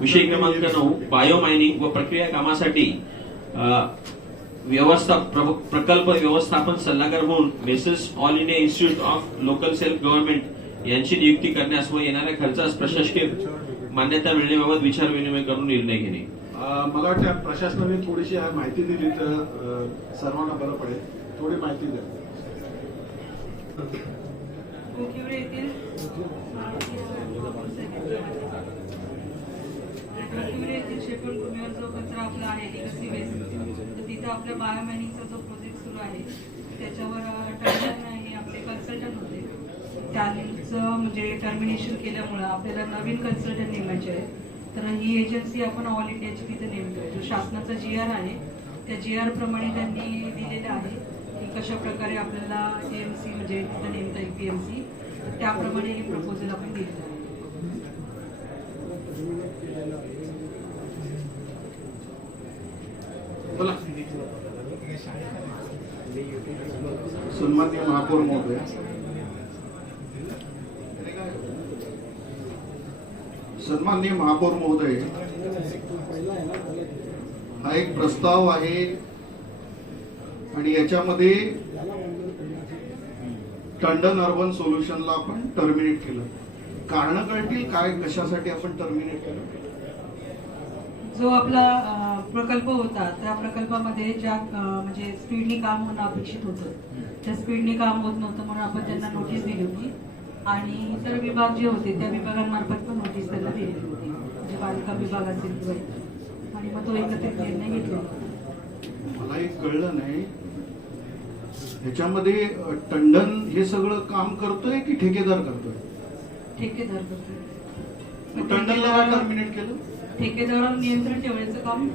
विषय क्रमांक 9 bio mining व प्रक्रिया कामासाठी प्रकल्प व्यवस्थापन सल्लागार म्हणून messrs All India Institute of Local Self Government यांची नियुक्ती करण्यास व येणाऱ्या खर्चास प्रशासकीय मान्यता मिळण्याबाबत विचार विनिमय करून निर्णय घेणे. मला वाटतं प्रशासनाने थोडीशी माहिती दिली तर सर्वांना बरं पडेल. थोडी माहिती द्या. शेपण भूमीवर जो कचरा आपला आहे लिगसी वेस्ट, तर तिथं आपल्या बायोमायनिंगचा जो प्रोजेक्ट सुरू आहे त्याच्यावर टर्मिनेशन हे आपले कन्सल्टंट होते. त्यांचं म्हणजे टर्मिनेशन केल्यामुळं आपल्याला नवीन कन्सल्टंट नेमायचे आहे. तर ही एजन्सी आपण ऑल इंडियाची तिथे नेमतोय. जो शासनाचा GR आहे त्या GR प्रमाणे त्यांनी दिलेलं आहे की कशा प्रकारे आपल्याला AMC म्हणजे तिथं नेमता येईल PMC, त्याप्रमाणे हे प्रपोजल आपण दिलेलं आहे. सन्माननीय महापौर महोदय, सन्माननीय महापौर महोदय, हा एक प्रस्ताव आहे आणि याच्यामध्ये टंडन अर्बन सोल्युशनला आपण टर्मिनेट केलं. कारण कळतील काय, कशासाठी आपण टर्मिनेट केलं? जो आपला प्रकल्प होता त्या प्रकल्पामध्ये ज्या म्हणजे स्पीडनी काम होणं अपेक्षित होतं त्या स्पीडनी काम होत नव्हतं, म्हणून आपण त्यांना नोटीस दिली होती आणि इतर विभाग जे होते त्या विभागांमार्फत पण नोटीस त्यांना दिलेली होती, म्हणजे बांधकाम विभाग असेल किंवा, आणि मग तो एकत्रित निर्णय घेतला. मला एक कळलं नाही, ह्याच्यामध्ये टंडन हे सगळं काम करतोय की ठेकेदार करतोय? ठेकेदार करतोय. टंडनला टर्मिनेट केलं? ठेकेदारावर नियंत्रण ठेवण्याचं काम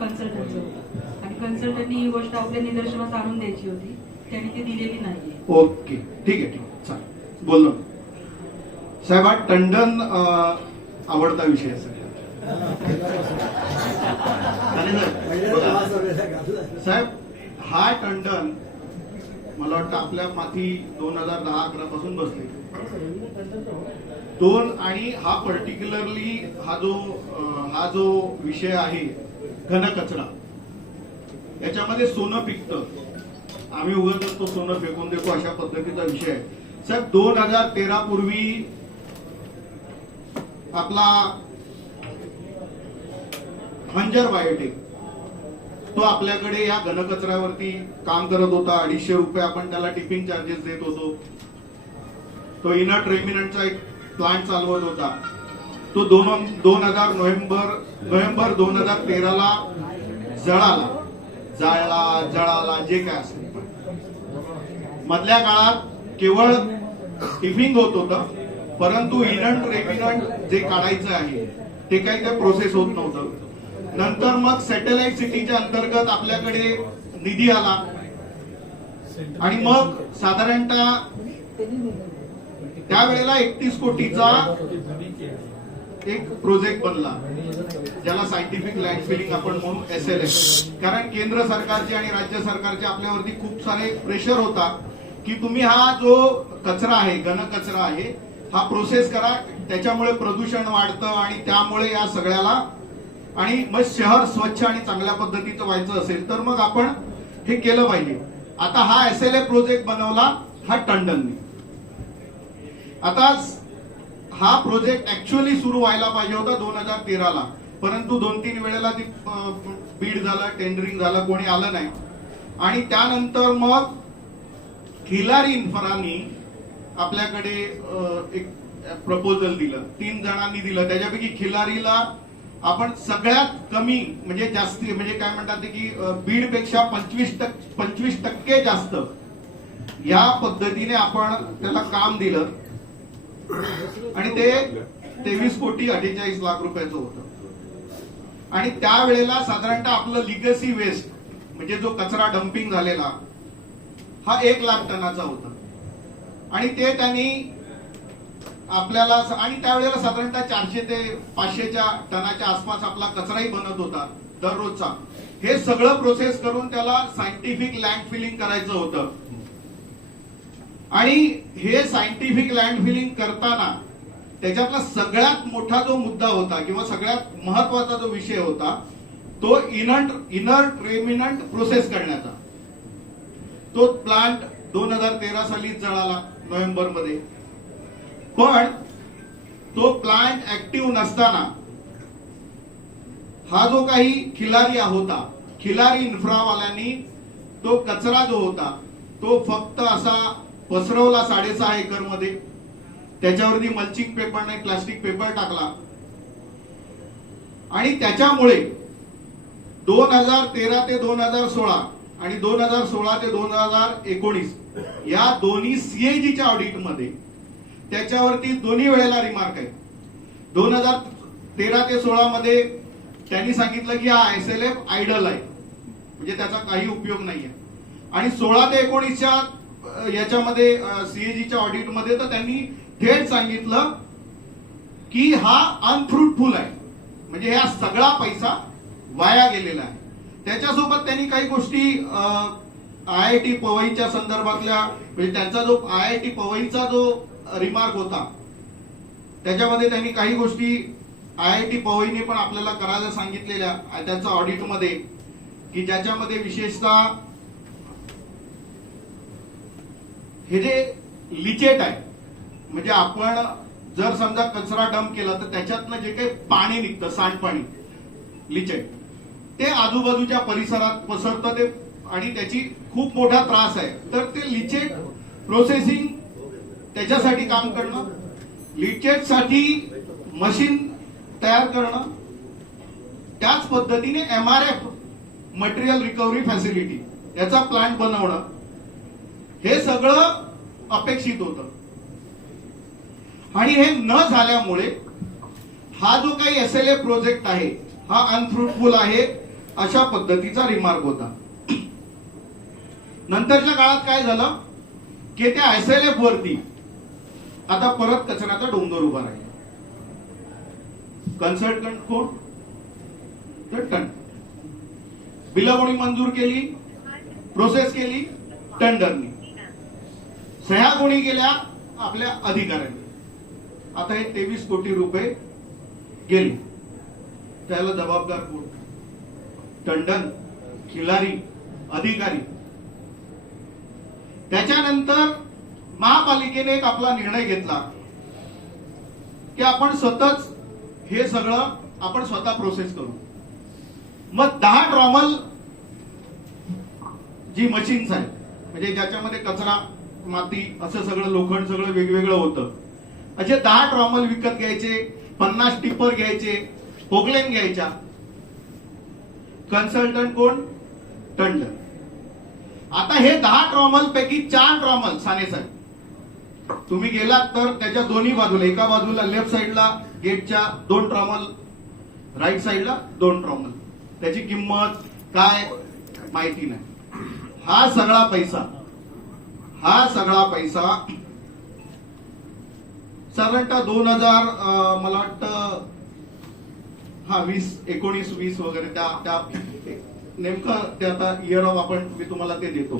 कन्सल्टंटचं होतं आणि कन्सल्टंटनी ही गोष्ट आपल्या निदर्शनास आणून द्यायची होती, त्यांनी ती दिलेली नाही. ओके, ठीक आहे, चालेल. बोललो साहेब. हा टंडन आवडता विषय आहे साहेब. हा टंडन मला वाटतं आपल्या माथी 2010-11 पासून बसले दोन, आणि हा पर्टिक्युलरली हा जो विषय आहे घनकचरा, याच्यामध्ये सोनं पिकतं. आम्ही उगाच तो सोनं फेकून देतो अशा पद्धतीचा विषय आहे साहेब. 2013 पूर्वी आपला हंजर बायोटेक तो आपल्याकडे या घनकचऱ्यावरती काम करत होता. 250 रुपये आपण त्याला टिपिंग चार्जेस देत होतो. तो इनर्ट रेमिनंटचा एक प्लांट चालवत होता. तो नोव्हेंबर 2013ला जळाला जे काय असेल. मधल्या काळात केवळ टिफिंग होत होतं, परंतु इनंट रेमिनंट जे काढायचं आहे ते काही त्या प्रोसेस होत नव्हतं. नंतर मग सॅटेलाइट सिटीच्या अंतर्गत आपल्याकडे निधी आला आणि मग साधारणतः त्यावेळेला 31 कोटीचा एक प्रोजेक्ट बनला, ज्याला सायंटिफिक लँड फिलिंग आपण म्हणून SLF. कारण केंद्र सरकारचे आणि राज्य सरकारचे आपल्यावरती खूप सारे प्रेशर होता की तुम्ही हा जो कचरा आहे, घनकचरा आहे, हा प्रोसेस करा, त्याच्यामुळे प्रदूषण वाढतं आणि त्यामुळे या सगळ्याला, आणि मग शहर स्वच्छ आणि चांगल्या पद्धतीचं व्हायचं असेल तर मग आपण हे केलं पाहिजे. आता हा SLF प्रोजेक्ट बनवला हा टंडनने. आता हा प्रोजेक्ट ऍक्च्युअली सुरू व्हायला पाहिजे होता 2013ला, परंतु 2-3 वेळेला ती बीड झालं, टेंडरिंग झालं, कोणी आलं नाही. आणि त्यानंतर मग खिलारी इन्फ्रानी आपल्याकडे एक प्रपोजल दिलं, 3 जणांनी दिलं. त्याच्यापैकी खिलारीला आपण सगळ्यात कमी म्हणजे जास्ती म्हणजे काय म्हणतात की बीड पेक्षा 25% जास्त या पद्धतीने आपण त्याला काम दिलं आणि ते 23,48,00,000 रुपयाचं होतं. आणि त्यावेळेला साधारणतः आपलं लिगसी वेस्ट म्हणजे जो कचरा डम्पिंग झालेला हा 1,00,000 टनाचा होता. आणि ते त्यांनी आपल्याला, आणि त्यावेळेला साधारणतः 400 ते 500 टनाच्या आसपास आपला कचराही बनत होता दररोजचा. हे सगळं प्रोसेस करून त्याला सायंटिफिक लँड फिलिंग करायचं होतं. आणि हे सायंटिफिक लँड फिलिंग करताना त्याच्यातला सगळ्यात मोठा जो मुद्दा होता किंवा सगळ्यात महत्वाचा जो विषय होता तो इनर्ट रेमिनंट प्रोसेस करण्याचा. तो प्लांट 2013 सालीच जळाला नोव्हेंबर मध्ये. पण तो प्लांट ऍक्टिव्ह नसताना हा जो काही खिलारी होता, खिलारी इन्फ्रावाल्यांनी तो कचरा जो होता तो फक्त असा पसरवला 6.5 एकर मध्ये. त्याच्यावरती मल्चिंग पेपर नाही, प्लास्टिक पेपर टाकला आणि त्याच्यामुळे 2013 ते 2016 आणि 2016 ते 2019 या दोन्ही सीएजीच्या ऑडिट मध्ये त्याच्यावरती दोन्ही वेळेला रिमार्क आहे. 2013 ते 16 मध्ये त्यांनी सांगितलं की हा एसएलएफ आयडल आहे, म्हणजे त्याचा काही उपयोग नाहीये. आणि 16 ते 19च्या याच्यामध्ये सीएजीच्या ऑडिट मध्ये तर त्यांनी थेट सांगितलं की हा अनफ्रुटफुल आहे, म्हणजे हा सगळा पैसा वाया गेलेला आहे. त्याच्यासोबत त्यांनी काही गोष्टी आयआयटी पवईच्या संदर्भातल्या, म्हणजे त्यांचा जो आयआयटी पवईचा जो रिमार्क होता त्याच्यामध्ये त्यांनी काही गोष्टी आयआयटी पवईने पण आपल्याला करायला सांगितलेल्या त्यांच्या ऑडिट मध्ये, की ज्याच्यामध्ये विशेषतः हे जे लिचेट आहे, म्हणजे आपण जर समजा कचरा डंप केला तर त्याच्यातनं जे काही पाणी निघतं, सांडपाणी लिचेट, ते आजूबाजूच्या परिसरात पसरतं ते आणि त्याची खूप मोठा त्रास आहे. तर ते लिचेट प्रोसेसिंग त्याच्यासाठी काम करणं, लिचेट साठी मशीन तयार करणं, त्याच पद्धतीने एमआरएफ मटेरियल रिकव्हरी फॅसिलिटी याचा प्लांट बनवणं, हे सगळं अपेक्षित होतं. आणि हे न झाल्यामुळे हा जो काही एसएलए प्रोजेक्ट आहे हा अनफ्रुटफुल आहे अशा पद्धतीचा रिमार्क होता. नंतरच्या काळात काय झालं की त्या एसएलएफ वरती आता परत कचऱ्याचा डोंगर उभा राहिला. कन्सल्टंट कोण? तर टन. बिलं कोणी मंजूर केली, प्रोसेस केली टेंडरनी, सह्या कोणी केल्या? आपल्या अधिकाऱ्यांनी. आता हे 23 कोटी रुपये गेले, त्याला जबाबदार कोण? टंडन, खिलारी, अधिकारी. त्याच्यानंतर महापालिकेने एक आपला निर्णय घेतला की आपण स्वतःच हे सगळं आपण स्वतः प्रोसेस करू. मग 10 ट्रॉमल जी मशीन्स आहेत, म्हणजे ज्याच्यामध्ये कचरा, माती असं सगळं, लोखंड सगळं वेगवेगळं होतं, असे 10 ट्रॉमल विकत घ्यायचे, 50 टिपर घ्यायचे, पोकलेन घ्यायच्या. कन्सल्टंट कोण? टंडन. आता हे 10 ट्रॉमल पैकी 4 ट्रॉमल साने साहेब तुम्ही गेलात तर त्याच्या दोन्ही बाजूला, एका बाजूला लेफ्ट साईडला गेटच्या 2 ट्रॉमल, राईट साईडला 2 ट्रॉमल, त्याची किंमत काय माहिती नाही. हा सगळा पैसा साधारणतः 2000 मला वाटतं 19-20 वगैरे त्या नेमकं ते आता इयर ऑफ आपण मी तुम्हाला ते देतो.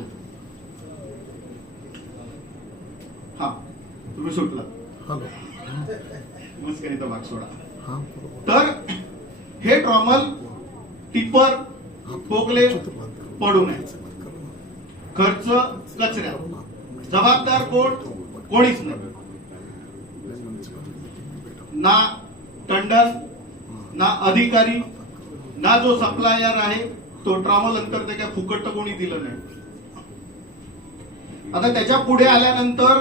हा तुम्ही सुटला मस्करीचा भाग सोडा. तर हे ट्रॉमल, टिपर, पोकले पडू नये. खर्च कचऱ्या, जबाबदार कोण? कोणीच नाही. ना टंडन, ना अधिकारी, ना जो सप्लायर आहे तो. ट्रॉमल नंतर ते काय फुकट तर कोणी दिलं नाही. आता त्याच्या पुढे आल्यानंतर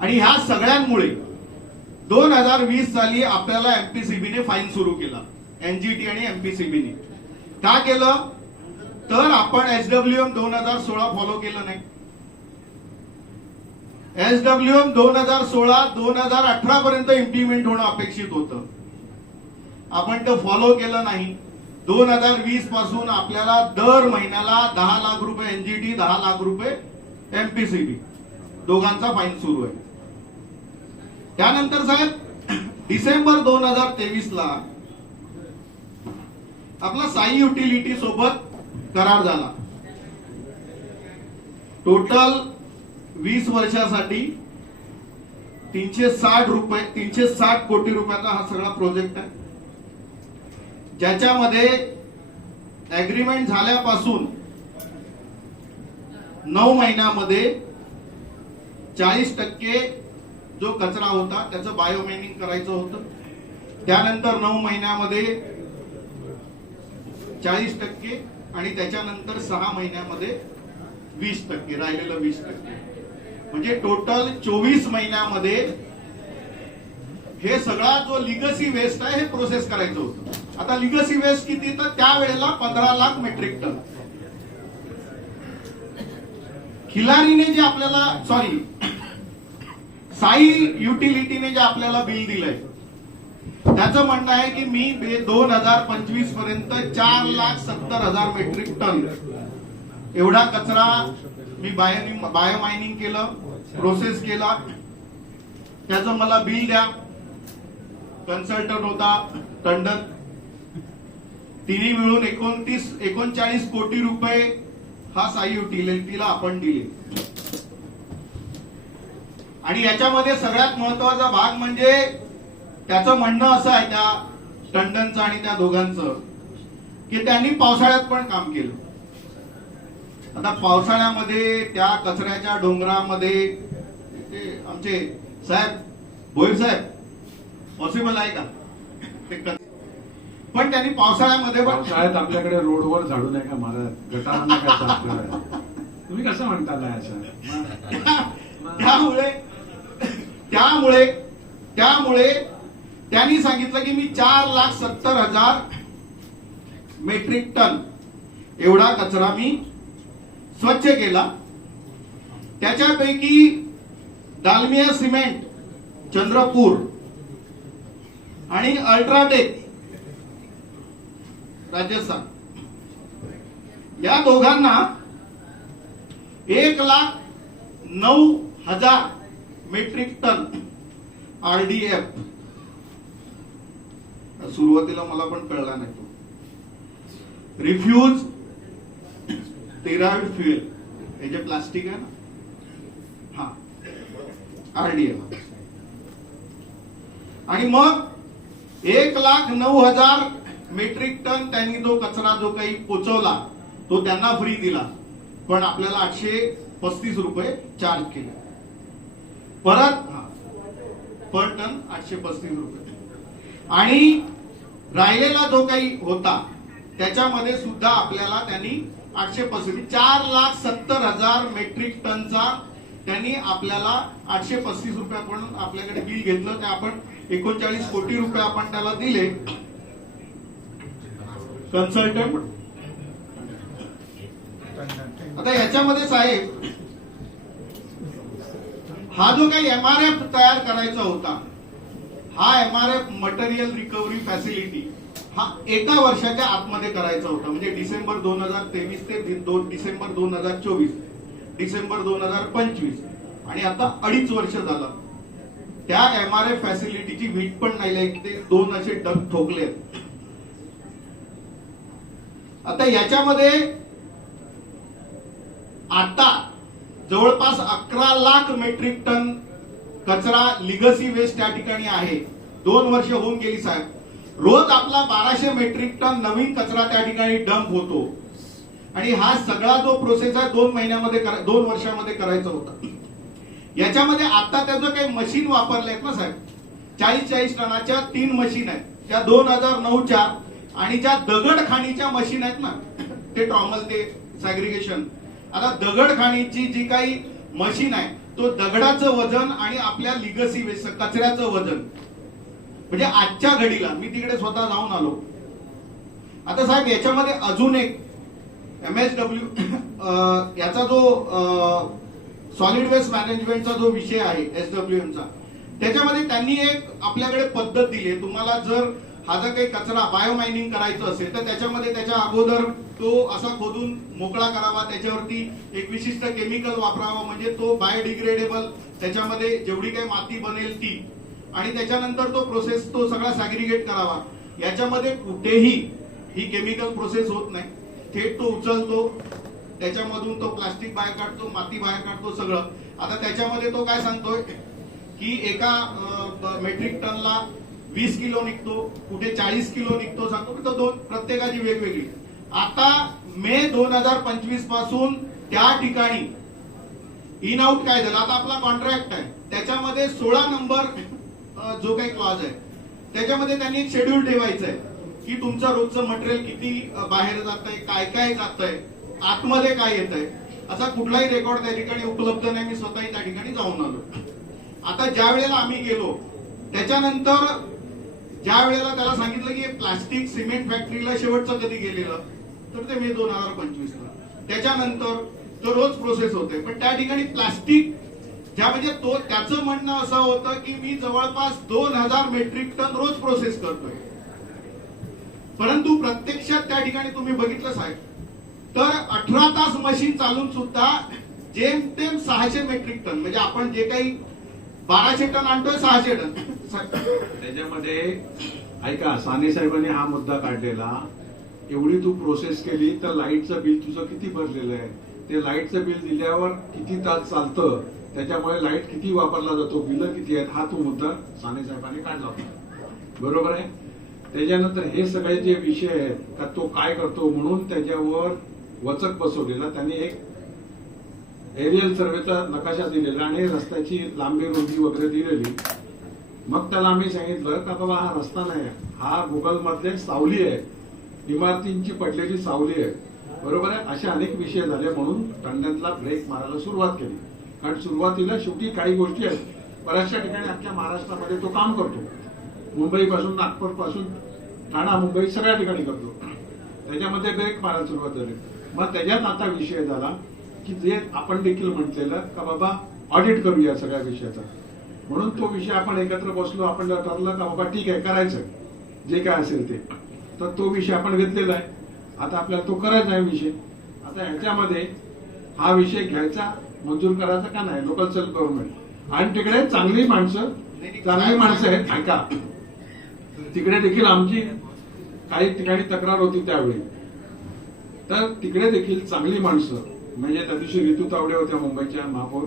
आणि ह्या सगळ्यांमुळे 2020 साली आपल्याला एमपीसीबीने फाईन सुरू केला, एनजीटी आणि एमपीसीबीने. का केलं? तर आपण एसडब्ल्यूएम 2016 फॉलो केलं नाही. एसडब्ल्यूएम 2016-2018 पर्यंत इम्प्लिमेंट होणं अपेक्षित होतं, आपण ते फॉलो केलं नाही. 2020 पासून आपल्याला दर महिन्याला 10 लाख रुपये एनजीटी, 10 लाख रुपये एमपीसीबी, दोघांचा फाईन सुरू आहे. त्यानंतर साहेब डिसेंबर 2023 ला आपला साई युटिलिटी सोबत करार झाला. टोटल 20 वर्षासाठी 360 कोटी रुपयाचा हा सगळा प्रोजेक्ट आहे, ज्याच्यामध्ये अग्रीमेंट झाल्यापासून 9 महिन्यामध्ये 40% जो कचरा होता त्याचं बायोमायनिंग करायचं होतं. त्यानंतर 9 महिन्यामध्ये 40% आणि त्याच्यानंतर 6 महिन्यामध्ये 20%, राहिलेलं 20%, म्हणजे टोटल 24 महिन्यामध्ये हे सगळा जो लिगसी वेस्ट आहे हे प्रोसेस करायचं होतं. आता लिगसी वेस्ट किती, तर त्यावेळेला 15 लाख मेट्रिक टन. खिलारीने जे आपल्याला साई युटिलिटीने जे आपल्याला बिल दिलंय त्याचं म्हणणं आहे की मी 2025 पर्यंत 4,70,000 मेट्रिक टन एवढा कचरा मी बायोमायनिंग केलं, प्रोसेस केला, त्याचं मला बिल द्या. कन्सल्टंट होता टंडन, तिन्ही मिळून 39 कोटी रुपये हा साई युटिलिटीला आपण दिले. आणि याच्यामध्ये सगळ्यात महत्वाचा भाग म्हणजे त्याचं म्हणणं असं आहे त्या टंडनचं आणि त्या दोघांचं की त्यांनी पावसाळ्यात पण काम केलं. आता पावसाळ्यामध्ये त्या कचऱ्याच्या डोंगरामध्ये ते आमचे साहेब भोईर साहेब पॉसिबल आहे का पण त्यांनी पावसाळ्यामध्ये पण शाळेत आपल्याकडे रोडवर झाडू नाही का मारत, गटारांना काय साफ करायचं? तुम्ही कसं म्हणता ना असं? त्यामुळे त्यांनी सांगितलं की मी 4,70,000 मेट्रिक टन एवढा कचरा मी स्वच्छ केला. त्याच्यापैकी दालमिया सिमेंट चंद्रपूर आणि अल्ट्राटेक राजस्थान या दोघांना 1,09,000 मेट्रिक टन RDF. सुरुवातीला मला पण कळला नाही तो रिफ्यूज टेराइड फ्युएल, हे जे प्लास्टिक आहे ना, हा RDF. आणि मग 1,09,000 मेट्रिक टन त्यांनी तो कचरा जो काही पोचवला तो त्यांना फ्री दिला, पण आपल्याला 835 रुपये चार्ज केले परत पर टन 835 रुपये. आणि राहिलेला जो काही होता त्याच्यामध्ये सुद्धा आपल्याला त्यांनी 835 4,70,000 मेट्रिक टनचा त्यांनी आपल्याला 835 रुपयापर्यंत आपल्याकडे बिल घेतलं. ते आपण 39 कोटी रुपये आपण त्याला दिले. कन्सल्टंट आता याच्यामध्ये साहेब हा जो काही MRF तयार करायचा होता, हा MRF मटेरियल रिकव्हरी फॅसिलिटी हा एका वर्षाच्या आतमध्ये करायचा होता, म्हणजे डिसेंबर 2023 ते डिसेंबर 2024, डिसेंबर 2025, आणि आता 2.5 वर्ष झालं. त्या MRF फॅसिलिटीची वीट पण नाही, ते 2 असे डग ठोकले. आता याच्यामध्ये आता जवळपास 11 लाख मेट्रिक टन कचरा लिगसी वेस्ट त्या ठिकाणी आहे. 2 वर्ष होऊन गेली साहेब. रोज आपला 1200 मेट्रिक टन नवीन कचरा त्या ठिकाणी डंप होतो. आणि हा सगळा जो प्रोसेस आहे 2 वर्षामध्ये करायचा होता. याच्यामध्ये आता त्याचं काही मशीन वापरले आहेत ना साहेब, 40 टनाच्या 3 मशीन आहेत, त्या 2009च्या, आणि ज्या दगड खाणीच्या मशीन आहेत ना, ते ट्रॉमल, ते सॅग्रिगेशन. आता दगड खाणीची जी काही मशीन आहे, तो दगडाचं वजन आणि आपल्या लिगसी वेस्ट कचऱ्याचं वजन, म्हणजे आजच्या घडीला मी तिकडे स्वतः जाऊन आलो. आता साहेब याच्यामध्ये अजून एक MSW याचा जो सॉलिड वेस्ट मॅनेजमेंटचा जो विषय आहे SWMचा, त्याच्यामध्ये त्यांनी एक आपल्याकडे पद्धत दिली आहे. तुम्हाला जर हा जर काही कचरा बायोमायनिंग करायचं असेल तर त्याच्यामध्ये त्याच्या अगोदर तो असा खोदून मोकळा करावा, त्याच्यावरती एक विशिष्ट केमिकल वापरावं, म्हणजे तो बायोडिग्रेडेबल, त्याच्यामध्ये जेवढी काही माती बनेल ती, आणि त्याच्यानंतर तो प्रोसेस तो सगळा सॅग्रिगेट करावा. याच्यामध्ये कुठेही ही केमिकल प्रोसेस होत नाही. थेट तो उचलतो, त्याच्यामधून तो प्लास्टिक बाहेर काढतो, माती बाहेर काढतो, सगळं. आता त्याच्यामध्ये तो काय सांगतोय की एका मेट्रिक टनला 20 किलो निघतो, कुठे 40 किलो निघतो सांगतो, तर दोन प्रत्येकाची वेगवेगळी. आता मे 2025 पासून त्या ठिकाणी इन आउट काय झालं, आता आपला कॉन्ट्रॅक्ट आहे त्याच्यामध्ये 16 नंबर जो काही क्लॉज आहे त्याच्यामध्ये त्यांनी एक शेड्यूल ठेवायचं आहे की तुमचं रोजचं मटेरियल किती बाहेर जात आहे, काय काय जात आहे, आतमध्ये काय येत आहे, असा कुठलाही रेकॉर्ड त्या ठिकाणी उपलब्ध नाही. मी स्वतःही त्या ठिकाणी जाऊन आलो. आता ज्या वेळेला आम्ही गेलो त्याच्यानंतर ज्या वेळेला त्याला सांगितलं की प्लास्टिक सिमेंट फॅक्टरीला शेवटचं कधी गेलेलं, तर ते मे 2025 ला. त्याच्यानंतर तो रोज प्रोसेस होते, पण त्या ठिकाणी प्लास्टिक ज्या म्हणजे तो त्याचं म्हणणं असं होतं की मी जवळपास 2000 मेट्रिक टन रोज प्रोसेस करतोय, परंतु प्रत्यक्षात त्या ठिकाणी तुम्ही बघितलं साहेब तर 18 तास मशीन चालून सुद्धा जेमतेम 600 मेट्रिक टन, म्हणजे आपण जे काही 1200 टन आणतोय 600 टन. त्याच्यामध्ये ऐका, साने साहेबांनी हा मुद्दा काढलेला, एवढी तू प्रोसेस केली तर लाईटचं बिल तुझं किती भरलेलं आहे, ते लाईटचं बिल दिल्यावर किती तास चालतं, त्याच्यामुळे लाईट किती वापरला जातो, बिल किती आहेत, हा तो मुद्दा साने साहेबांनी काढला होता. बरोबर आहे. त्याच्यानंतर हे सगळे जे विषय आहेत का तो काय करतो म्हणून त्याच्यावर वचक बसवलेला, त्यांनी एक एरियल सर्वेचा नकाशा दिलेला आणि रस्त्याची लांबी रुंदी वगैरे दिलेली. मग त्याला आम्ही सांगितलं का बाबा हा रस्ता नाही, हा गुगल मधले सावली आहे, इमारतींची पडलेली सावली आहे. बरोबर आहे. असे अनेक विषय झाले म्हणून टंडनला ब्रेक मारायला सुरुवात केली. कारण सुरुवातीला शेवटी काही गोष्टी आहेत, बऱ्याचशा ठिकाणी अख्ख्या महाराष्ट्रामध्ये तो काम करतो, मुंबईपासून नागपूर पासून ठाणा मुंबई सगळ्या ठिकाणी करतो. त्याच्यामध्ये ब्रेक मारायला सुरुवात झाली. मग त्याच्यात आता विषय झाला की जे आपण देखील म्हटलेलं का बाबा ऑडिट करूया सगळ्या विषयाचा, म्हणून तो विषय आपण एकत्र बसलो. आपण ठरलं का बाबा ठीक आहे करायचं जे काय असेल ते, तर तो विषय आपण घेतलेला आहे. आता आपल्याला तो करायचा आहे विषय. आता ह्याच्यामध्ये हा विषय घ्यायचा, मंजूर करायचा का नाही, लोकल सेल्फ गव्हर्नमेंट. आणि तिकडे चांगली माणसं आहेत. ऐका, तिकडे देखील आमची काही ठिकाणी तक्रार होती त्यावेळी, तर तिकडे देखील चांगली माणसं, म्हणजे त्या दिवशी ऋतू तावडे होत्या मुंबईच्या महापौर,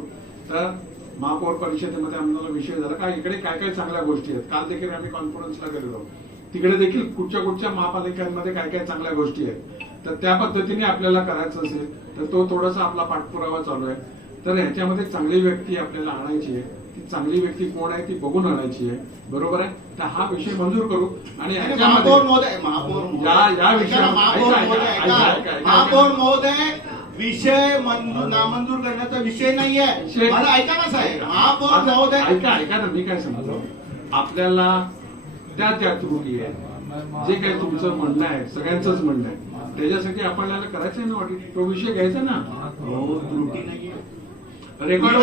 तर महापौर परिषदेमध्ये आम्हाला विषय झाला का इकडे काय काय चांगल्या गोष्टी आहेत. काल देखील आम्ही कॉन्फरन्सला गेलेलो, तिकडे देखील कुठच्या महापालिकांमध्ये काय काय चांगल्या गोष्टी आहेत. तर त्या पद्धतीने आपल्याला करायचं असेल तर तो थोडासा आपला पाठपुरावा चालू आहे. तर ह्याच्यामध्ये चांगली व्यक्ती आपल्याला आणायची आहे. ती चांगली व्यक्ती कोण आहे ती बघून आणायची आहे. बरोबर आहे. तर हा विषय मंजूर करू आणि महापौर ह्याच्यामध्ये महोदय या विषयावर महापौर महोदय विषय नामंजूर करण्याचा विषय नाहीये. मला ऐका ना साहेब, महापौर महोदय ऐका ना, मी काय सांगतो, आपल्याला त्या त्रुटी आहे, जे काही तुमचं म्हणणं आहे सगळ्यांचंच म्हणणं आहे, त्याच्यासाठी आपल्याला करायचं आहे ना ऑडिट, तो विषय घ्यायचा ना. त्रुटी नाहीये. रेकॉर्ड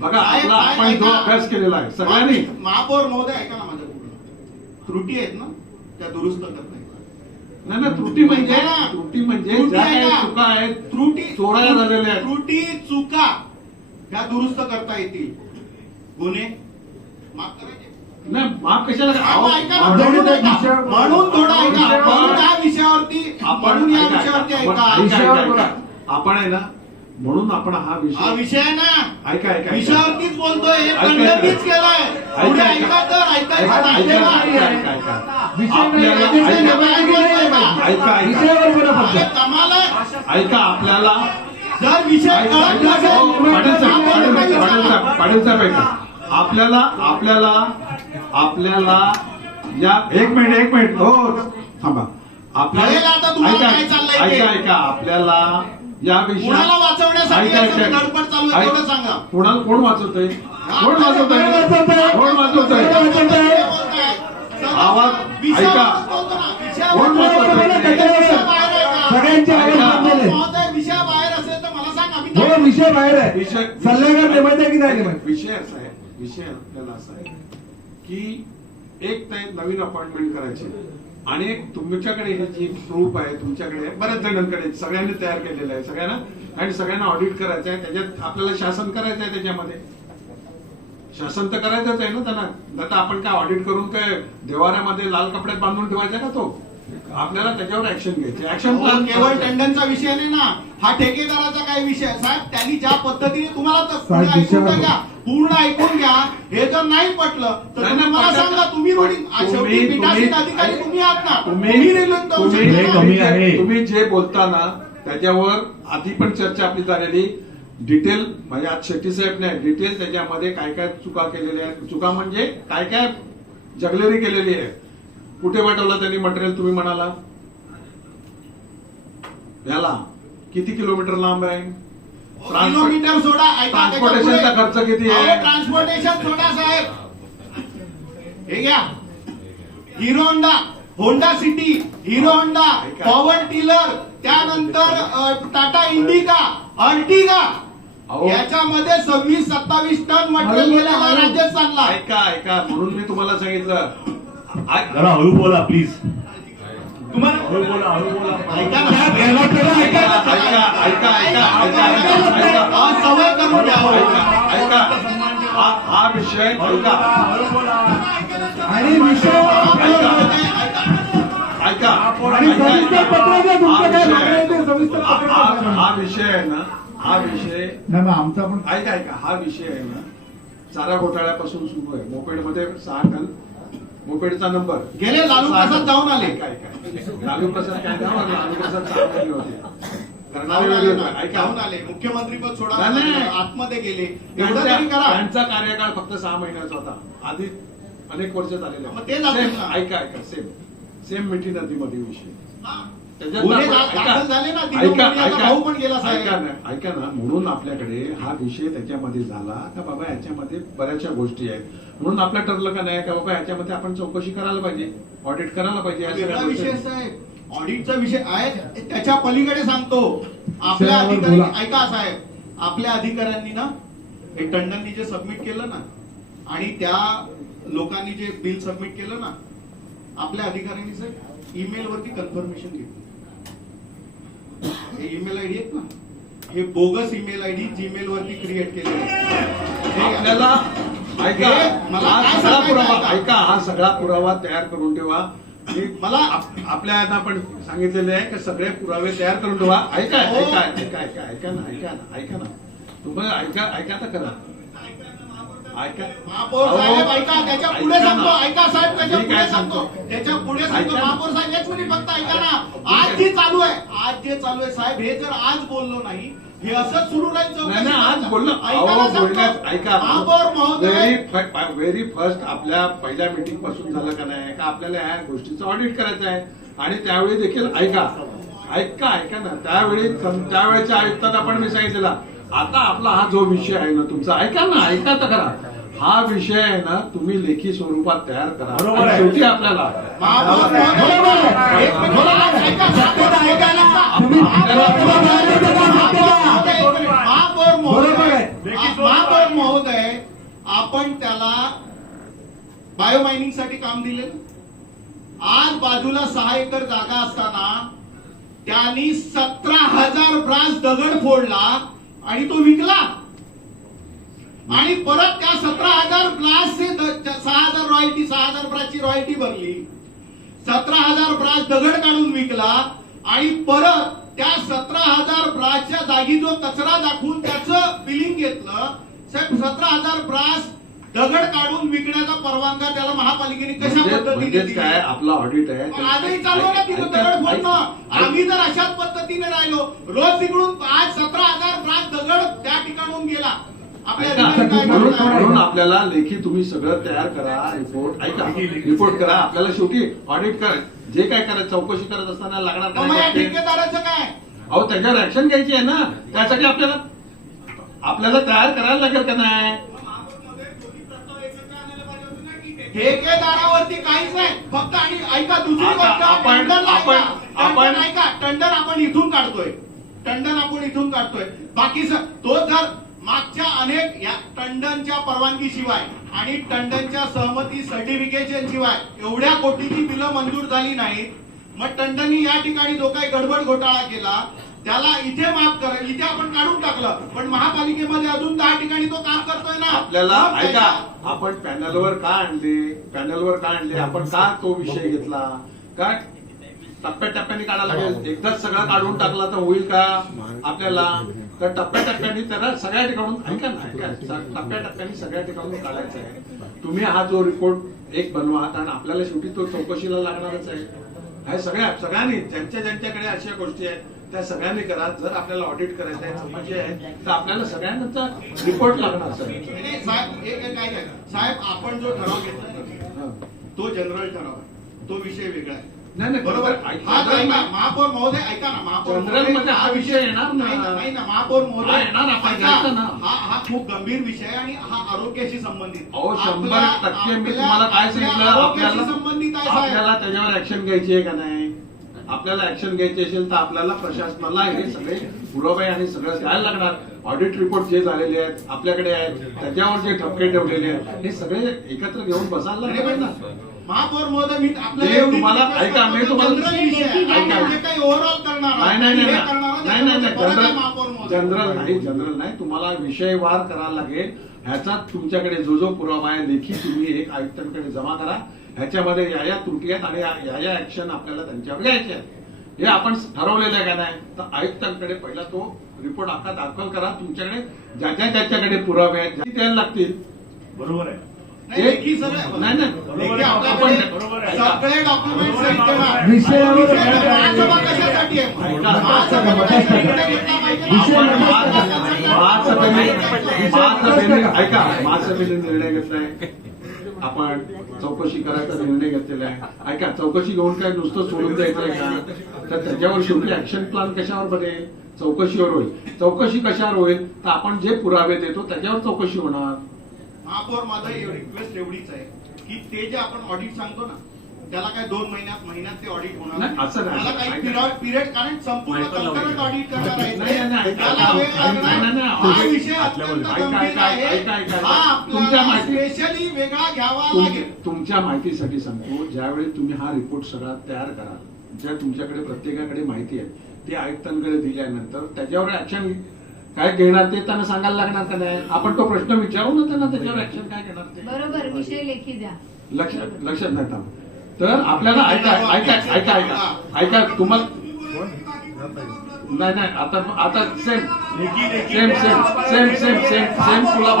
बघा, आपला आपण जो अभ्यास केलेला आहे सगळ्यांनी. महापौर महोदय ऐका ना माझं पूर्ण, त्रुटी आहेत ना त्या दुरुस्त करता नाही, त्रुटी म्हणजे ज्या काही चुका आहेत, त्रुटी चोऱ्या झालेल्या आहेत, त्रुटी चुका ह्या दुरुस्त करता येतील. गुन्हे माफ करायचे नाही, माफ कशाला म्हणून थोडं ऐका, म्हणून या विषयावरती ऐका. आपण आहे ना, म्हणून आपण हा विषय आहे ना, ऐका विषयावरतीच बोलतोय, हे खंडनीच केलंय. पुढे ऐका तर कमाल आहे. ऐका, आपल्याला जर विषय पाटील साहेब ऐका, आपल्याला या एक मिनिट हो थांबा. आपल्याला ऐका आपल्याला या विषयाला वाचवण्यासाठी धडपड चालू आहे, तेवढं सांगा. कोण वाचवतंय? आवाज ऐका, कोण विषय बाहेर असेल तर मला सांगा. विषय बाहेर आहे, सल्लागार नेमायचा की नाही नेमायचा? विषय असा आहे, विषय आपल्याला असा आहे की एक नवीन अपॉइंटमेंट करायची आणि तुमच्याकडे हे जी प्रूफ आहे तुमच्याकडे बऱ्याच जणांकडे सगळ्यांनी तयार केलेलं आहे सगळ्यांना, आणि सगळ्यांना ऑडिट करायचं आहे. त्याच्यात आपल्याला शासन करायचं आहे. त्याच्यामध्ये शासन तर करायचंच आहे ना त्यांना. आता आपण काय ऑडिट करून काय देवाऱ्यामध्ये लाल कपड्यात बांधून ठेवायचा का तो? आपल्याला त्याच्यावर ऍक्शन घ्यायची. ऍक्शन प्लॅन केवळ टंडनचा विषय नाही ना, हा ठेकेदाराचा काय विषय साहेब. त्यांनी ज्या पद्धतीने तुम्हाला पूर्ण ऐकून घ्या. हे जर नाही पटलं तर नाही, तुम्ही मला पटलं. सांगा. तुम्ही रुलिंग शेवटी पीठासीन अधिकारी तुम्ही आहात ना, तुम्ही रुलिंग करू शकता ना. तुम्ही जे बोलता ना त्याच्यावर आधी पण चर्चा आपली झालेली. डिटेल म्हणजे आज शेट्टी साहेब नाही, डिटेल त्याच्यामध्ये काय काय चुका केलेल्या आहेत. चुका म्हणजे काय काय जगलेरी केलेली आहे. कुठे पाठवलं त्यांनी मटेरियल तुम्ही म्हणाला याला किती किलोमीटर लांब आहे. किलोमीटर सोडा, ऐका ट्रान्सपोर्टेशनचा खर्च किती आहे. ट्रान्सपोर्टेशन सोडा साहेब. हे घ्या, hero Honda city, hero Honda, power tiller, त्यानंतर टाटा इंडिका, अर्टिगा, अहो. याच्यामध्ये 26-27 टन मटेरियल गेलेलं आहे राजस्थानला. ऐका म्हणून मी तुम्हाला सांगितलं. जरा हळू बोला प्लीज. तुम्हाला हळू बोला, हळू बोला. ऐका ना. सवय करून द्या. हा विषय ऐका. हळू बोला. आणि विषय ऐका आणि सविस्तर पत्र द्या, तुमचं काय मागणं आहे ते सविस्तर पत्र द्या. हा विषय आहे ना, हा विषय नाही मग आमचा पण ऐका हा विषय आहे ना चारा घोटाळ्यापासून सुरू आहे. मोपेडमध्ये 6 टन मोपेडचा नंबर गेले लालू प्रसाद जाऊन आले. लालू प्रसाद काय जाऊन आले. लालू प्रसाद चांगले होते. जाऊन आले. मुख्यमंत्री पद सोडा, नाही, नाही. आतमध्ये गेले. एवढं तरी करा. त्यांचा कार्यकाळ फक्त 6 महिन्याचा होता. आधी अनेक वर्ष झालेले. मग ते लागतील Same, ना. ऐका सेम मिठी नदीमध्ये विषय. त्याच्यात गुन्हे आपण- दाखल ऐका, झाले ना, ऐका, दिनोदिनी आता ऐका, भाऊ पण गेला साहेब. ऐका ना म्हणून आपल्याकडे हा विषय त्याच्यामध्ये झाला का बाबा याच्यामध्ये बऱ्याचशा गोष्टी आहेत. म्हणून आपलं ठरलं का नाही का बाबा याच्यामध्ये आपण चौकशी करायला पाहिजे, ऑडिट करायला पाहिजे. या वेगळा सगळ्या विषय गोष्टी- साहेब, ऑडिटचा विषय आहे. त्याच्या पलीकडे सांगतो, आपल्या विषयावर अधिकारी, बोला. ऐका साहेब, आपल्या अधिकाऱ्यांनी ना हे टंडननी जे सबमिट केलं ना आणि त्या लोकांनी जे बिल सबमिट केलं ना, आपल्या अधिकाऱ्यांनी साहेब ईमेल वरती कन्फर्मेशन घेतलं. हे ईमेल आयडी आहेत ना, हे बोगस ईमेल आयडी जीमेल वरती क्रिएट केले. आपल्याला ऐका मला हा काय सगळा सांगायचं पुरावा ऐका. ऐका हा सगळा पुरावा तयार करून ठेवा. मी मला आपल्या यांना पण सांगितलेले आहे की सगळे पुरावे तयार करून ठेवा. ऐका हो. ऐका ऐका ऐका ऐका ना ऐका ना ऐका ना तुम्हाला ऐका तर करा. ऐका महापौर साहेब ऐका, त्याच्या पुढे ऐका सांगतो. ना. ऐका साहेब, त्याच्या मी पुढे काय सांगतो. सांगतो? त्याच्या पुढे सांगतो. ऐका ना. महापौर साहेब एक मिनिट फक्त ऐका ना. आज जे चालू आहे साहेब, हे जर आज बोललो नाही, हे असंच सुरू राहील चौकशी. नाही आज बोललो. ऐका ना सांगतो. ऐका महापौर महोदय, व्हेरी फर्स्ट आपल्या पहिल्या मीटिंग पासून झालं का नाही का आपल्याला या गोष्टीचं ऑडिट करायचं आहे. आणि त्यावेळी देखील ऐका ना त्यावेळेच्या आयुक्तांना पण मी सांगितलेला. आता आपला हा जो विषय आहे ना तुमचा, ऐका तर करा. हा विषय आहे ना तुम्ही लेखी स्वरूपात तयार करा. बरोबर आणि आहे. शेवटी आपल्याला महापौर महोदय, एक मिनिट, आज ऐका, महापौर ऐका ना. महापौर महोदय, आपण त्याला बायोमायनिंग साठी काम दिले. आज बाजूला 6 एकर जागा असताना त्यांनी 17,000 ब्रास दगड फोडला आणि तो विकला. आणि परत त्या 17,000 ब्रासचे 6,000 रॉयल्टी, 6,000 ब्रासची रॉयल्टी भरली. 17,000 ब्रास दगड काढून विकला आणि परत त्या 17,000 ब्रासच्या जागी जो कचरा दाखवून त्याचं बिलिंग घेतलं. साहेब 17,000 ब्रास दगड काढून विकण्याचा परवानगा त्याला महापालिकेने कशा पद्धतीने म्हणजेच दिली? काय आपला ऑडिट आहे. आजही चालू आहे ना तिथं दगड फोडणं. आम्ही जर अशाच पद्धतीने राहिलो, रोज तिकडून आज 17,000 ब्रास दगड त्या ठिकाणून गेला. आपल्या ऐका, अधिकारी काय करणार? म्हणून आपल्याला लेखी तुम्ही सगळं तयार करा. रिपोर्ट करा. आपल्याला शेवटी ऑडिट करा. जे काय करायचं चौकशी करत असताना लागणार मग या काय ठेकेदाराचं काय? अहो त्याच्यावर ऍक्शन घ्यायची आहे ना. त्यासाठी आपल्याला तयार करायला लागेल का नाही. ठेकेदारावरती काहीच नाही. फक्त आणि ऐका दुसरी आता गोष्ट, आपण- टंडनला आपण- ऐका. आपण- टंडन ऐका, टंडन आपण इथून काढतोय. बाकी तो जर मागच्या अनेक या टंडनच्या परवानगी शिवाय आणि टंडनच्या सहमती सर्टिफिकेशन शिवाय एवढ्या कोटीची बिलं मंजूर झाली नाहीत. मग टंडननी या ठिकाणी जो काही गडबड घोटाळा केला त्याला इथे माफ करा, इथे आपण काढून टाकलं. पण महापालिकेमध्ये अजून 10 ठिकाणी तो काम करतोय ना. आपल्याला मग ऐका त्याच्या- आपण पॅनलवर का आणले आपण का तो विषय घेतला का टप्प्याटप्प्याने काढायला लागेल. एकदाच सगळं काढून टाकला तर होईल का आपल्याला. तर टप्प्याटप्प्याने त्याला सगळ्या ठिकाणून टप्प्याटप्प्याने सगळ्या ठिकाणून काढायचं आहे. तुम्ही हा जो रिपोर्ट एक बनवा, कारण आपल्याला शेवटी तो चौकशीला लागणारच आहे. हे सगळ्यांनी ज्यांच्याकडे अशा गोष्टी आहेत त्या सगळ्यांनी करा. जर आपल्याला ऑडिट करायचं आहे, चौकशी आहे, तर आपल्याला सगळ्यांचा रिपोर्ट लागणार सर. नाही, साहेब काय साहेब, आपण जो ठराव घेतला तो जनरल ठराव आहे, तो विषय वेगळा आहे. नाही बरोबर. महापौर महोदय ऐका ना, महापौर जनरल मध्ये हा विषय येणार नाही ना, महापौर महोदय येणार, आपण ऐका, घ्यायचं ना. हा खूप गंभीर विषय आहे आणि हा आरोग्याशी संबंधित. अहो 100% मी आपल्या- तुम्हाला काय सांगितलं, आरोग्याशी संबंधित आहे साहेब. आपल्याला त्याच्यावर ऍक्शन घ्यायची आहे का नाही? आपल्याला ऍक्शन घ्यायची असेल तर आपल्याला प्रशासनाला हे सगळे पुरावे आणि सगळं द्यायला लागणार. ऑडिट रिपोर्ट जे झालेले आहेत आपल्याकडे आहेत, त्याच्यावर जे ठपके ठेवलेले आहेत, हे सगळे एकत्र घेऊन बसायला नाही, लागणार पण ना. महापौर महोदय, मी आपल्याला ते एवढी तुम्हाला request ऐका, करतो मी की तुम्हाला- जनरल विषय आहे. ऐका. आपण जे काही ओव्हरऑल करणार आहोत, नाही हे करणार आहोत, त्याच्यामध्ये फरक आहे, महापौर महोदय. जनरल नाही, तुम्हाला विषयवार करायला लागेल. ह्याचा तुमच्याकडे जो पुरावा आहे लेखी तुम्ही एक आयुक्तांकडे जमा करा. ह्याच्यामध्ये या त्रुटी आहेत आणि या ऍक्शन आपल्याला त्यांच्यावर घ्यायचे आहेत. हे आपण ठरवलेलं आहे का नाही? तर आयुक्तांकडे पहिला तो रिपोर्ट अख्खा दाखल करा. तुमच्याकडे ज्याच्याकडे पुरावे आहेत ते द्यायला लागतील. बरोबर आहे. नाही, लेखी सगळं- नाही लेखी आपण आपल्याकडे सगळे डॉक्युमेंट सहित देणार. विषयावर विषय काय आहे? महासभा कशासाठी आहे? ऐका. महासभेमध्ये निर्णय घेतला पाहिजे. महासभेने निर्णय घेतलाय. आपण चौकशी करायचा निर्णय घेतलेला आहे. ऐका, चौकशी घेऊन काय नुसतं सोडून द्यायचंय का? तर त्याच्यावर शेवटी ऍक्शन प्लॅन कशावर बनेल? चौकशीवर होईल. चौकशी कशावर होईल? तर आपण जे पुरावे देतो त्याच्यावर चौकशी होणार. महापौर, माझा रिक्वेस्ट एवढीच आहे की ते जे आपण ऑडिट सांगतो ना, त्याला काय 2 महिन्यात ते ऑडिट होणार नाही, असं नाही. त्याला काही ऐका. पिरियड, कारण संपूर्ण कंकरंट ऑडिट करणार आहे. नाही. त्याला वेळ लागणार. हा विषय अत्यंत गंभीर आहे. हा तुमच्या आपल्याला माहिती- स्पेशली वेगळा घ्यावा लागेल. तुमच्या माहितीसाठी सांगतो, ज्यावेळी तुम्ही हा रिपोर्ट सगळा तयार कराल, ज्या तुमच्याकडे प्रत्येकाकडे माहिती आहे ती आयुक्तांकडे दिल्यानंतर त्याच्यावर ऍक्शन काय घेणार ते त्यांना सांगायला लागणार का नाही? आपण तो प्रश्न विचारू ना त्यांना, त्याच्यावर ऍक्शन काय घेणार ते बरोबर, विषय लेखी द्या. लक्षात नाही थांब. तर आपल्याला ऐका तुम्हाला नाही आता सेम तुला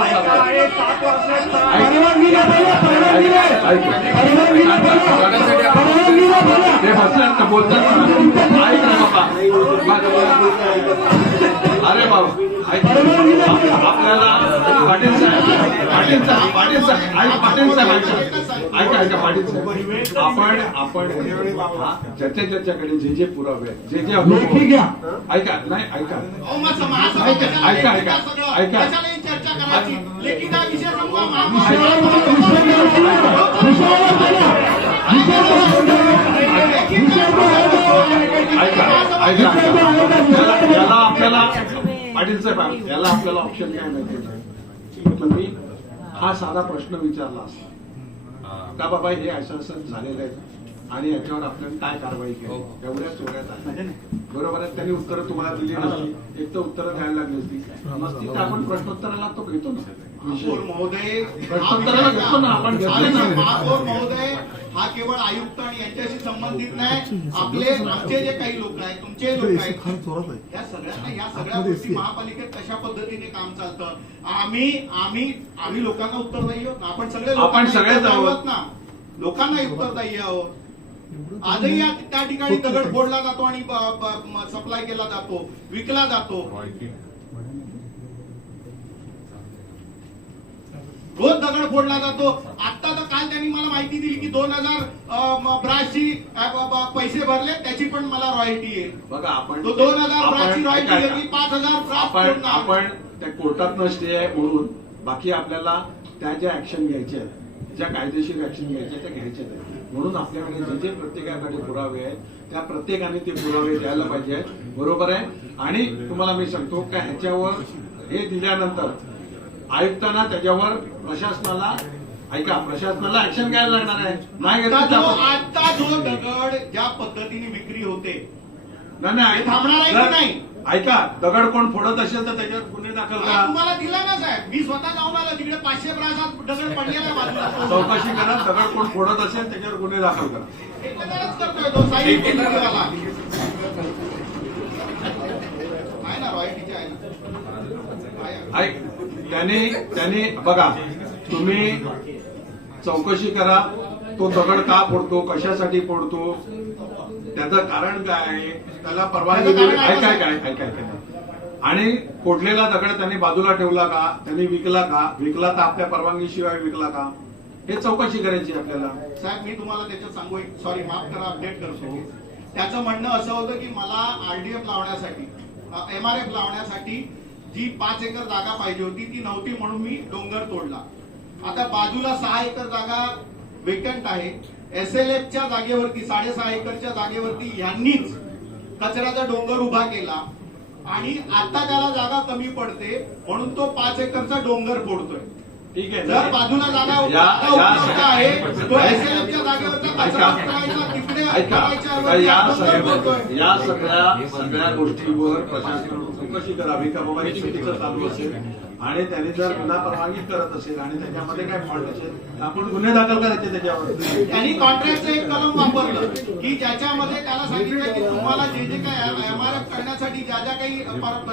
ते बसतात बोलतात. ऐक ना बाबा, अरे बाबा आपल्याला पाटील साहेब आपण ज्याच्याकडे जे पुरावे आहेत, लेखी घ्या. ऐका नाही ऐका अहो, मग महासभा कशाला ऐका. सगळं? कशाला ही चर्चा करायची? लेखीचा विषय संपवा. याला आपल्याला पाटील साहेब याला आपल्याला ऑप्शन काय माहिती? तुम्ही हा साधा प्रश्न विचारला असता का बाबा हे असं झालेलं आहे आणि याच्यावर आपण काय कारवाई केली, एवढ्या चोऱ्यात आहे बरोबर आहे. त्यांनी उत्तरं तुम्हाला दिली नसती, एक तर उत्तरं द्यायला लागली असती. तर आपण प्रश्नोत्तराला तो घेतो ना. महापौर महोदय, प्रश्नोत्तराला घेतो ना आपण, घेतले ना. महापौर महोदय, हा केवळ आयुक्त आणि यांच्याशी संबंधित नाही. आमचे जे काही लोक आहेत, तुमचे लोक आहेत, या सगळ्या गोष्टी महापालिकेत कशा पद्धतीने काम चालतं, आम्ही लोकांना उत्तरदायी आहोत. आपण सगळे सगळेच आहोत. आहोत ना, लोकांना उत्तरदायी आहोत. आजही त्या ठिकाणी दगड फोडला जातो आणि सप्लाय केला जातो, विकला जातो. रोज दगड फोडला जातो. आता तर काल त्यांनी मला माहिती दिली की 2000 ब्रासची पैसे भरले, त्याची पण मला रॉयल्टी येईल. बघा आपण 2000 ब्रासची रॉयल्टी घेतली, 5000 ब्रास आपण त्या कोर्टात स्टे आहे म्हणून बाकी आपल्याला त्या ज्या ऍक्शन घ्यायच्या आहेत, ज्या कायदेशीर ऍक्शन घ्यायच्या त्या घ्यायच्या आहेत. म्हणून आपल्याकडे जे प्रत्येकाकडे पुरावे आहेत त्या प्रत्येकाने ते पुरावे द्यायला पाहिजे. बरोबर आहे. आणि तुम्हाला मी सांगतो का ह्याच्यावर हे दिल्यानंतर आयुक्तांना त्याच्यावर प्रशासनाला ऍक्शन घ्यायला लागणार आहे. नाही आता जो दगड ज्या पद्धतीने विक्री होते नाही थांबणार आहे की नाही? ऐका, दगड कोण फोडत असेल तर त्याच्यावर गुन्हे दाखल करा. तुम्हाला दिला ना साहेब, मी स्वतः जाऊन आलो तिकडे 500 ब्रासात दगड पडलेला बाजूला. चौकशी करा, दगड कोण फोडत असेल त्याच्यावर गुन्हे दाखल करा. एकत्रच करतोय तो साईड आहे ना, रॉयल्टीचे आहे ना. ऐक, त्याने बघा, तुम्ही चौकशी करा, तो दगड का फोडतो, कशासाठी फोडतो, त्याचं कारण काय आहे, त्याला परवानगी दिली, ऐका. आणि फोडलेला दगड त्यांनी बाजूला ठेवला का, त्यांनी विकला तर आपल्या परवानगीशिवाय विकला का, हे चौकशी करायची आपल्याला. साहेब मी तुम्हाला त्याच्यात सांगू, सॉरी माफ करा, अपडेट करतो. त्याचं म्हणणं असं होतं की मला आरडीएफ लावण्यासाठी, एमआरएफ लावण्यासाठी जी 5 एकर जागा पाहिजे होती ती नव्हती, म्हणून मी डोंगर तोडला. आता बाजूला 6 एकर जागा वेकंट आहे. एसएलएफच्या जागेवरती 6.5 एकरच्या जागेवरती यांनीच कचऱ्याचा डोंगर उभा केला आणि आता त्याला जागा कमी पडते म्हणून तो 5 एकरचा डोंगर फोडतोय. ठीक आहे, जर बाजूला जागा उपलब्ध आहे तो एसएलएफच्या जागेवरचा कचरा उचलायचा, तिकडे करायच्या ऐवजी डोंगर फोडतोय. या सगळ्या गोष्टीवर प्रशासनाने चौकशी करावी का बाबा हे चुकीचं चालू असेल आणि त्यांनी जर गुन्हा परवानगी करत असेल आणि त्याच्यामध्ये काय फॉल्ट असेल तर आपण गुन्हे दाखल करायचे त्याच्यावर. त्यांनी कॉन्ट्रॅक्टचं एक कलम वापरलं की ज्याच्यामध्ये त्याला सांगितलं की तुम्हाला जे काय एमआरएफ करण्यासाठी ज्या काही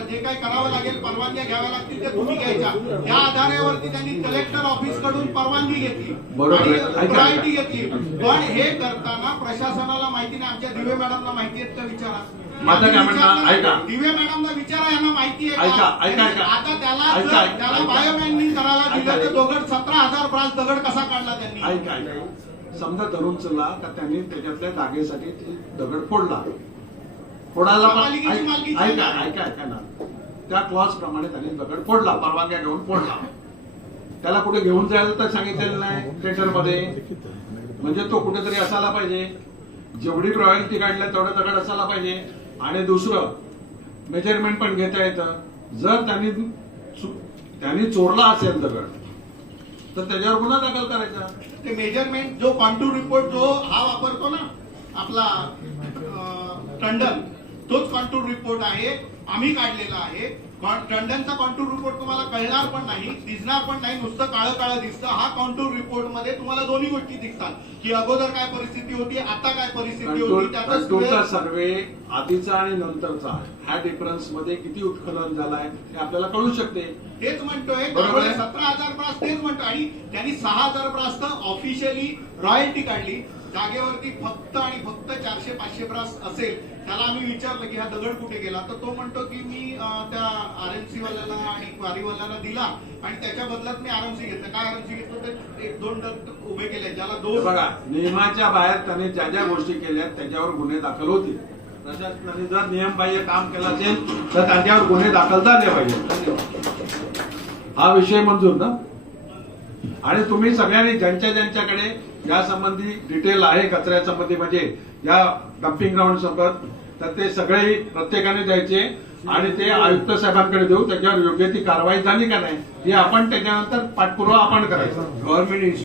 जे काही करावं लागेल, परवानग्या घ्याव्या लागतील ते तुम्ही घ्यायच्या. त्या आधारावरती त्यांनी कलेक्टर ऑफिस कडून परवानगी घेतली आणि प्रायोरिटी घेतली. पण हे करताना प्रशासनाला माहिती नाही. आमच्या दिवे मॅडमला माहिती आहेत का विचारा. माझं काय म्हणणं, ऐका, दिवे मॅडमला विचारा, यांना माहिती आहे ऐका. आता त्याला बायोमॅनिंग करायला दिलं तर दगड 17,000 ब्रास दगड कसा काढला त्यांनी. ऐका, समजा धरून चला का त्यांनी त्याच्यातल्या जागेसाठी दगड फोडला पालिकेची मालकी ऐका ना, त्या क्लॉज प्रमाणे त्यांनी दगड फोडला, परवानग्या घेऊन फोडला. त्याला कुठे घेऊन जायला तर सांगितलेलं नाही टेंडर मध्ये. म्हणजे तो कुठेतरी असायला पाहिजे, जेवढी रॉयल्टी काढल्या तेवढा दगड असायला पाहिजे. आणि दुसरं मेजरमेंट पण घेता येतं. जर त्यांनी चोरला असेल दगड तर त्याच्यावर गुन्हा दाखल करायचा. ते मेजरमेंट जो कॉन्टूर रिपोर्ट जो हा वापरतो ना आपला टंडन, तोच कॉन्टूर रिपोर्ट आहे, आम्ही काढलेला आहे. टंडनचा कॉन्टूर रिपोर्ट तुम्हाला कळणार पण नाही, दिसणार पण नाही, नुसतं काळं काळं दिसतं. हा कॉन्टूर रिपोर्ट मध्ये तुम्हाला दोन्ही गोष्टी दिसतात की अगोदर काय परिस्थिती होती, आता काय परिस्थिती होती. कंटूरचा सर्वे आधीचा आणि नंतरचा ह्या डिफरन्स मध्ये किती उत्खनन झालाय हे आपल्याला कळू शकते. तेच म्हणतोय, बरोबर आहे. 17,000 ब्रास तेच म्हणतो. आणि त्यांनी 6,000 ब्रास तर ऑफिशियली रॉयल्टी काढली. जागेवरती फक्त आणि फक्त 400-500 ब्रास असेल. त्याला आम्ही विचारलं की हा दगड कुठे गेला, तर तो म्हणतो की मी त्या आरएमसी वाल्याला आणि क्वारीवाल्याला दिला आणि त्याच्या बदल्यात मी आरएमसी घेतलं. काय आरएमसी घेतलं तर 1-2 डग उभे केले, ज्याला 2. बघा, नियमाच्या बाहेर त्यांनी ज्या गोष्टी केल्या त्याच्यावर गुन्हे दाखल होतील. प्रशासनाने जर नियमबाह्य काम केलं असेल तर त्यांच्यावर गुन्हे दाखल झाले पाहिजे. हा विषय मंजूर ना. आणि तुम्ही सगळ्यांनी ज्यांच्याकडे या संबंधी डिटेल आहे कचऱ्या संबंधी म्हणजे या डम्पिंग ग्राउंड सोबत, तर ते सगळे प्रत्येकाने द्यायचे आणि ते आयुक्त साहेबांकडे देऊ. त्याच्यावर योग्य ती कारवाई झाली का नाही हे आपण त्याच्यानंतर पाठपुरावा आपण करायचा. गव्हर्नमेंट